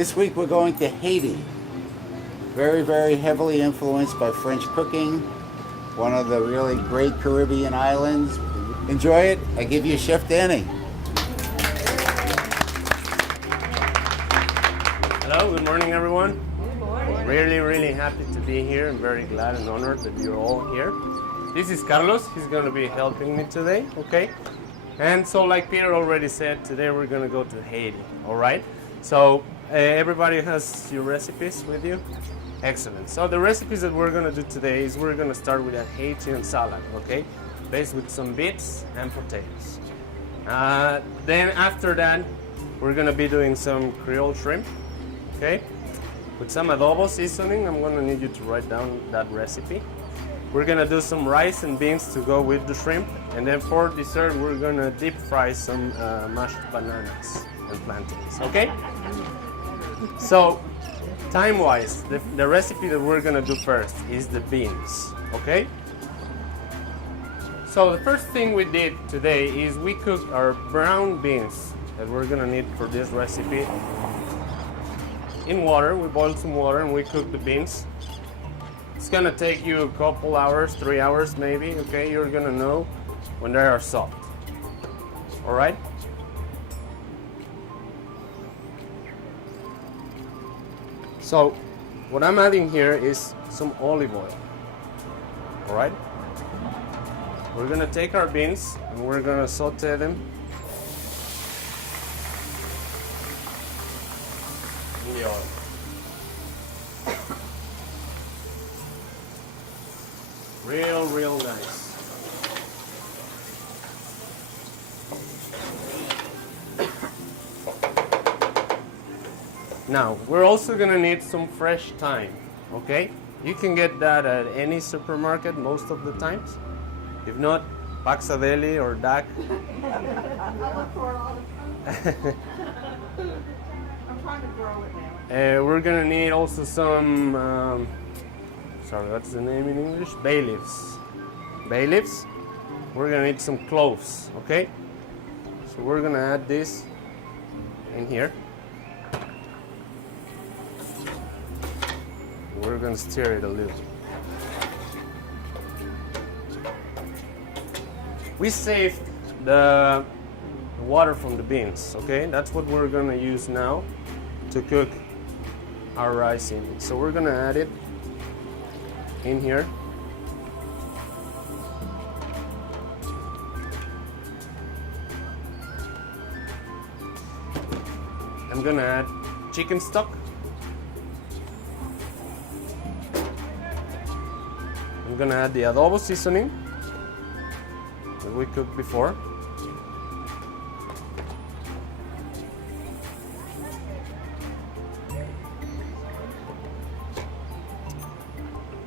This week we're going to Haiti. Very, very heavily influenced by French cooking. One of the really great Caribbean islands. Enjoy it. I give you Chef Danny. Hello, good morning everyone. Good morning. Really happy to be here. I'm very glad and honored that you're all here. This is Carlos. He's going to be helping me today, okay? And so like Peter already said, today we're going to go to Haiti, all right? So everybody has your recipes with you? Excellent. So the recipes that we're going to do today is we're going to start with a Haitian salad, okay? Based with some beets and potatoes. Then after that, we're going to be doing some Creole shrimp, okay? With some adobo seasoning. I'm going to need you to write down that recipe. We're going to do some rice and beans to go with the shrimp. And then for dessert, we're going to deep fry some mashed bananas and plantains, okay? So, time-wise, the recipe that we're going to do first is the beans, okay? So the first thing we did today is we cooked our brown beans that we're going to need for this recipe in water. We boiled some water and we cooked the beans. It's going to take you a couple hours, 3 hours maybe, okay? You're going to know when they are soft, all right? So what I'm adding here is some olive oil, all right? We're gonna take our beans and we're gonna saute them in the oil. Real nice. Now, we're also gonna need some fresh thyme, okay? You can get that at any supermarket most of the times. If not, Paxadeli or DAC. I look for it all the time. I'm trying to grow it now. We're gonna need also some, what's the name in English? Bay leaves. Bay leaves. We're gonna need some cloves, okay? So we're gonna add this in here. We're gonna stir it a little. We saved the water from the beans, okay? That's what we're gonna use now to cook our rice in. So we're gonna add it in here. I'm gonna add chicken stock. I'm gonna add the adobo seasoning that we cooked before.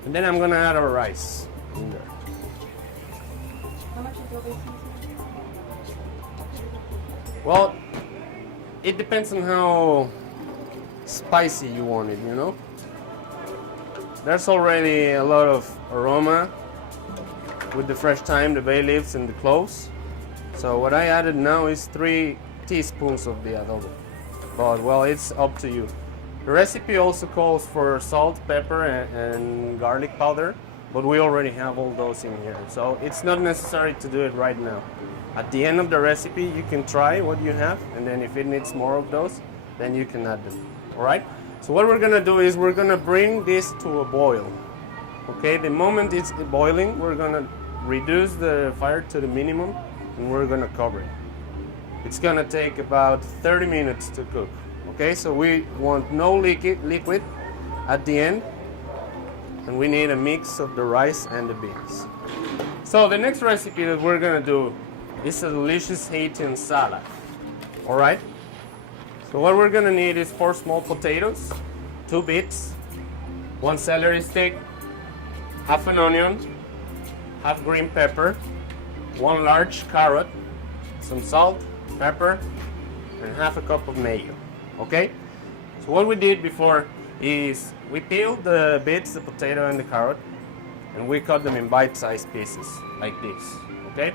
And then I'm gonna add our rice in there. How much adobo seasoning? Well, it depends on how spicy you want it, you know? There's already a lot of aroma with the fresh thyme, the bay leaves, and the cloves. So what I added now is 3 teaspoons of the adobo. But well, it's up to you. The recipe also calls for salt, pepper, and garlic powder, but we already have all those in here. So it's not necessary to do it right now. At the end of the recipe, you can try what you have, and then if it needs more of those, then you can add them, all right? So what we're gonna do is we're gonna bring this to a boil. Okay, the moment it's boiling, we're gonna reduce the fire to the minimum and we're gonna cover it. It's gonna take about 30 minutes to cook. Okay, so we want no liquid at the end, and we need a mix of the rice and the beans. So the next recipe that we're gonna do is a delicious Haitian salad. All right? So what we're gonna need is 4 small potatoes, 2 beets, 1 celery stick, half an onion, half green pepper, 1 large carrot, some salt, pepper, and half a cup of mayo. Okay? So what we did before is we peeled the beets, the potato, and the carrot, and we cut them in bite-sized pieces like this. Okay?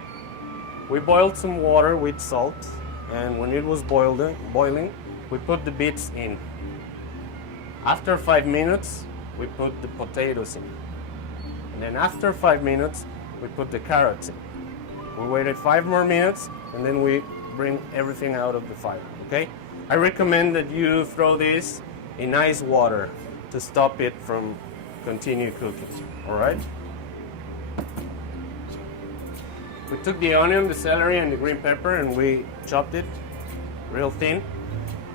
We boiled some water with salt, and when it was boiling, we put the beets in. After 5 minutes, we put the potatoes in. And then after 5 minutes, we put the carrots in. We waited 5 more minutes, and then we bring everything out of the fire, okay? I recommend that you throw this in ice water to stop it from continue cooking, all right? We took the onion, the celery, and the green pepper, and we chopped it real thin.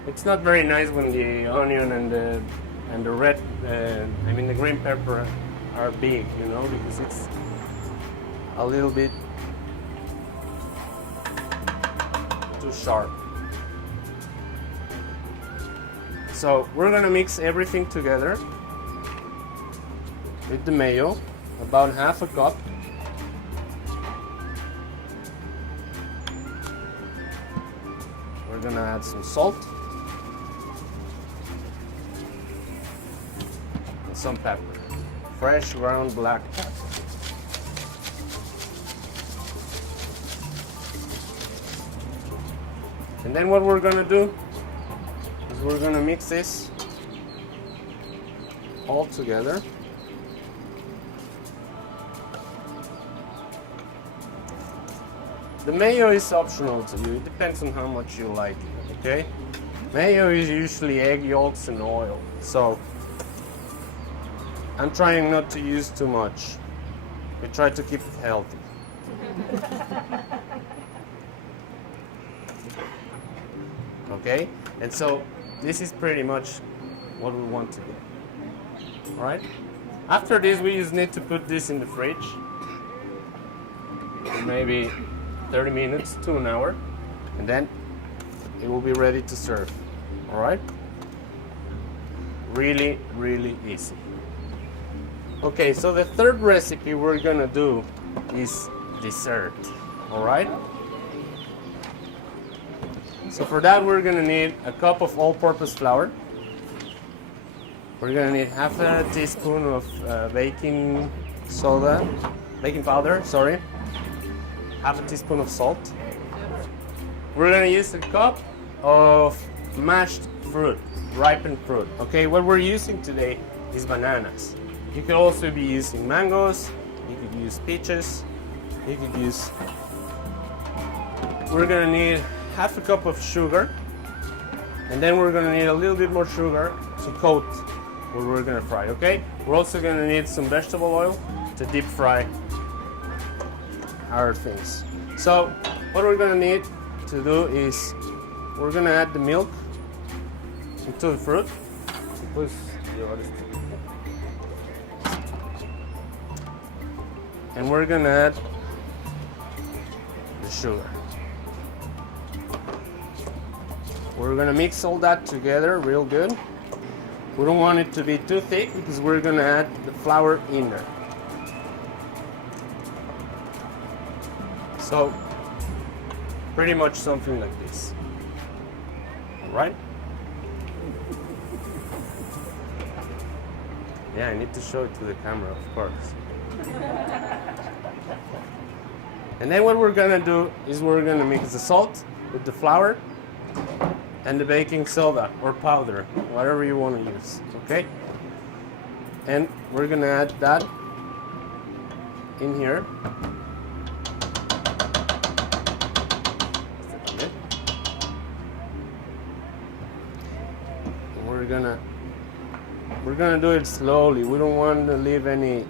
It's not very nice when the onion and the red, the green pepper are big, you know, because it's a little bit too sharp. So we're gonna mix everything together with the mayo, about half a cup. We're gonna add some salt and some pepper, fresh ground black pepper. And then what we're gonna do is we're gonna mix this all together. The mayo is optional to you. It depends on how much you like it, okay? Mayo is usually egg yolks and oil. So I'm trying not to use too much. We try to keep it healthy. Okay? And so this is pretty much what we want to do. Alright? After this, we just need to put this in the fridge. Maybe 30 minutes to an hour, and then it will be ready to serve. All right? Really, really easy. Okay, so the third recipe we're gonna do is dessert. All right? So for that, we're gonna need a cup of all-purpose flour. We're gonna need half a teaspoon of baking powder, sorry. Half a teaspoon of salt. We're gonna use a cup of mashed fruit, ripened fruit. Okay, what we're using today is bananas. You could also be using mangoes, you could use peaches, you could use... We're gonna need half a cup of sugar, and then we're gonna need a little bit more sugar to coat what we're gonna fry, okay? We're also gonna need some vegetable oil to deep fry our things. So what we're gonna need to do is we're gonna add the milk into the fruit. And we're gonna add the sugar. We're gonna mix all that together real good. We don't want it to be too thick because we're gonna add the flour in there. So, pretty much something like this. Alright? Yeah, I need to show it to the camera, of course. And then what we're gonna do is we're gonna mix the salt with the flour and the baking soda or powder, whatever you want to use, okay? And we're gonna add that in here. We're gonna do it slowly. We don't want to leave any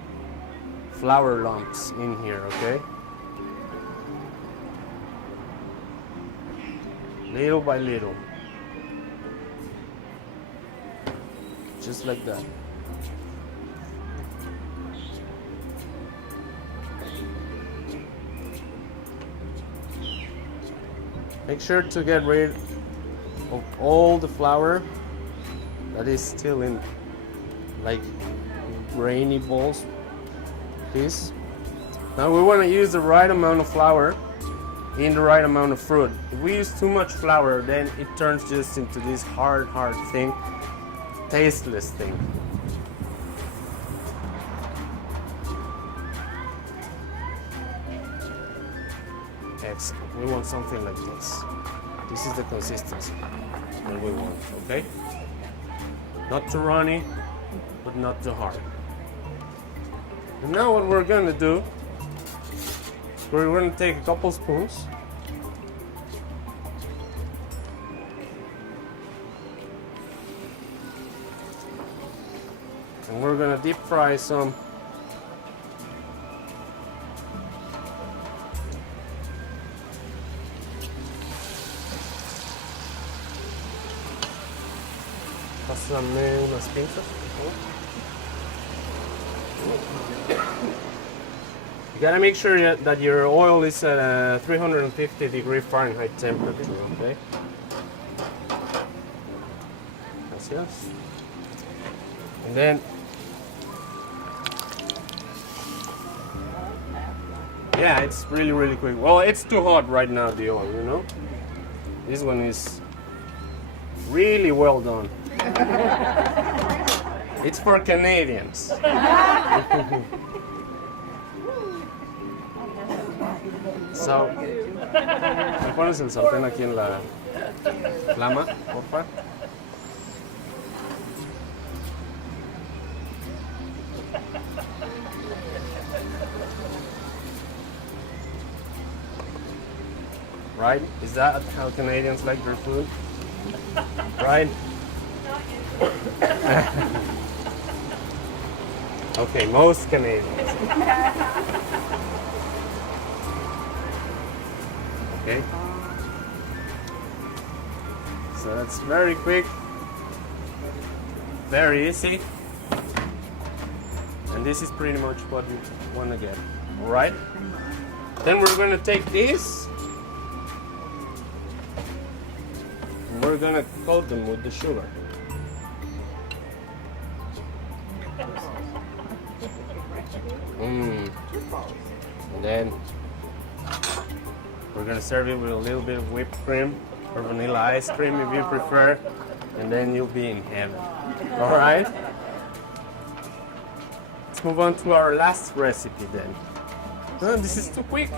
flour lumps in here, okay? Little by little. Just like that. Make sure to get rid of all the flour that is still in like grainy balls. This. Now we want to use the right amount of flour in the right amount of fruit. If we use too much flour, then it turns just into this hard thing, tasteless thing. Excellent. We want something like this. This is the consistency that we want, okay? Not too runny, but not too hard. And now what we're gonna do, we're gonna take a couple spoons. And we're gonna deep fry some Pásame unas pinzas. You gotta make sure that your oil is at a 350 Fahrenheit temperature, okay? Gracias. And then, yeah, it's really quick. Well, it's too hot right now, the oil, you know? This one is really well done. It's for Canadians. So, ¿me pones el sartén aquí en la flama, porfa? Right? Is that how Canadians like their food? Right? Okay, most Canadians. Okay. So that's very quick, very easy. And this is pretty much what you want to get. Alright? Then we're going to take this. And we're going to coat them with the sugar. And then we're gonna serve it with a little bit of whipped cream or vanilla ice cream if you prefer, and then you'll be in heaven. All right? Let's move on to our last recipe then. Oh, this is too quick.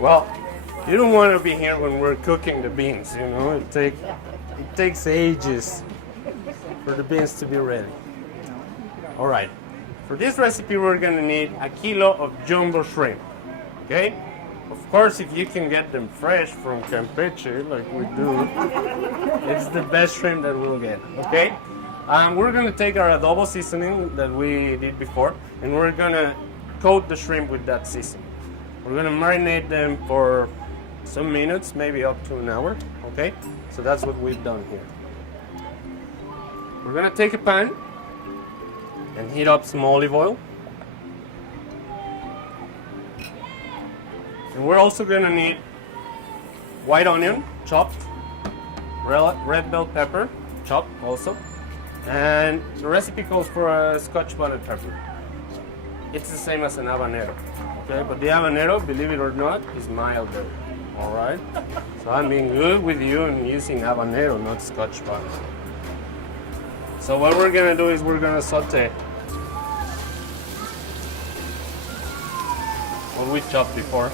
Well, you don't want to be here when we're cooking the beans, you know. It takes ages for the beans to be ready. All right, for this recipe we're gonna need a kilo of jumbo shrimp, okay? Of course, if you can get them fresh from Campeche, like we do, it's the best shrimp that we'll get, okay? We're gonna take our adobo seasoning that we did before, and we're gonna coat the shrimp with that seasoning. We're gonna marinate them for some minutes, maybe up to an hour, okay? So that's what we've done here. We're gonna take a pan and heat up some olive oil. And we're also gonna need white onion, chopped, red bell pepper, chopped also, and the recipe calls for a Scotch bonnet pepper. It's the same as an habanero, okay? But the habanero, believe it or not, is milder, all right? So I'm being good with you and using habanero, not Scotch bonnet. So what we're gonna do is we're gonna saute what we chopped before.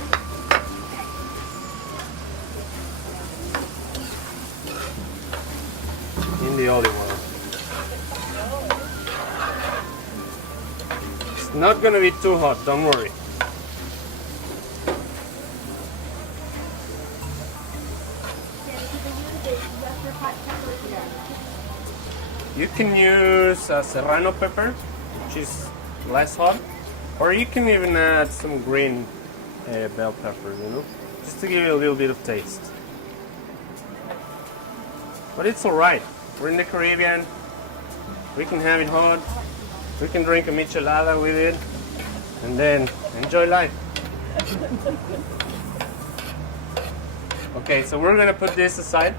In the olive oil. It's not gonna be too hot, don't worry. You can use a serrano pepper, which is less hot, or you can even add some green bell pepper, you know, just to give it a little bit of taste. But it's alright. We're in the Caribbean. We can have it hot. We can drink a michelada with it, and then enjoy life. Okay, so we're gonna put this aside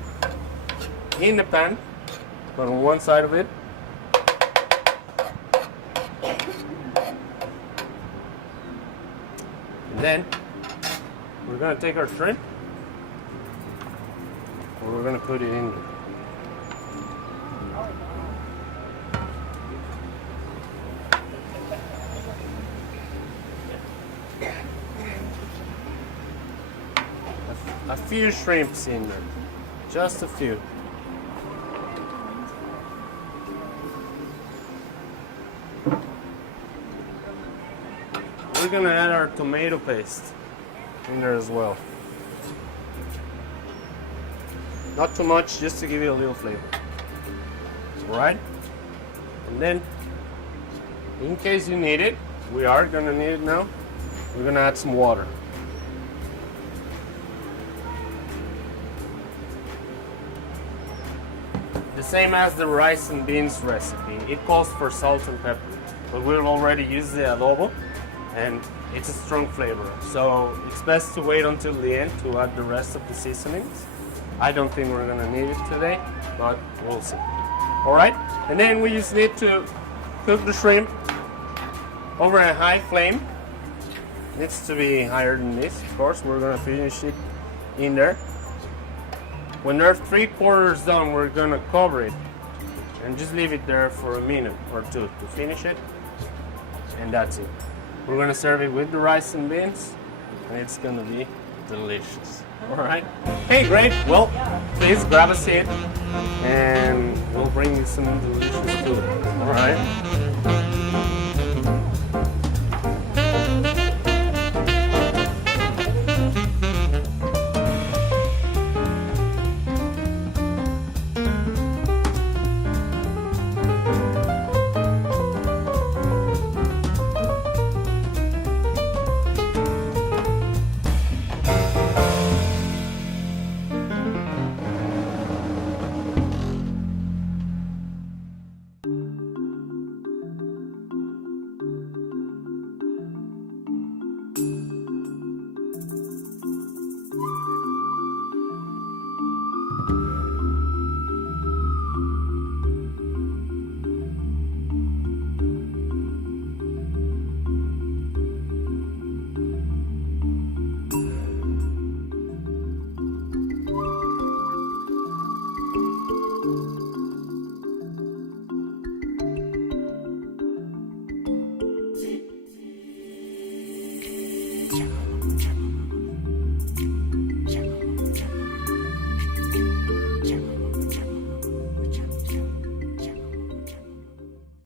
in the pan. Put on one side of it. And then we're going to take our shrimp and we're going to put it in there. A few shrimps in there. Just a few. We're gonna add our tomato paste in there as well. Not too much, just to give it a little flavor. Alright? And then, in case you need it, we are gonna need it now, we're gonna add some water. The same as the rice and beans recipe. It calls for salt and pepper, but we've already used the adobo and it's a strong flavor. So it's best to wait until the end to add the rest of the seasonings. I don't think we're gonna need it today, but we'll see. Alright, and then we just need to cook the shrimp over a high flame. Needs to be higher than this, of course. We're gonna finish it in there. When they're 3/4 done, we're gonna cover it and just leave it there for a minute or two to finish it, and that's it. We're gonna serve it with the rice and beans, and it's gonna be delicious. All right. Hey, great. Well, please grab a seat, and we'll bring you some delicious food. All right.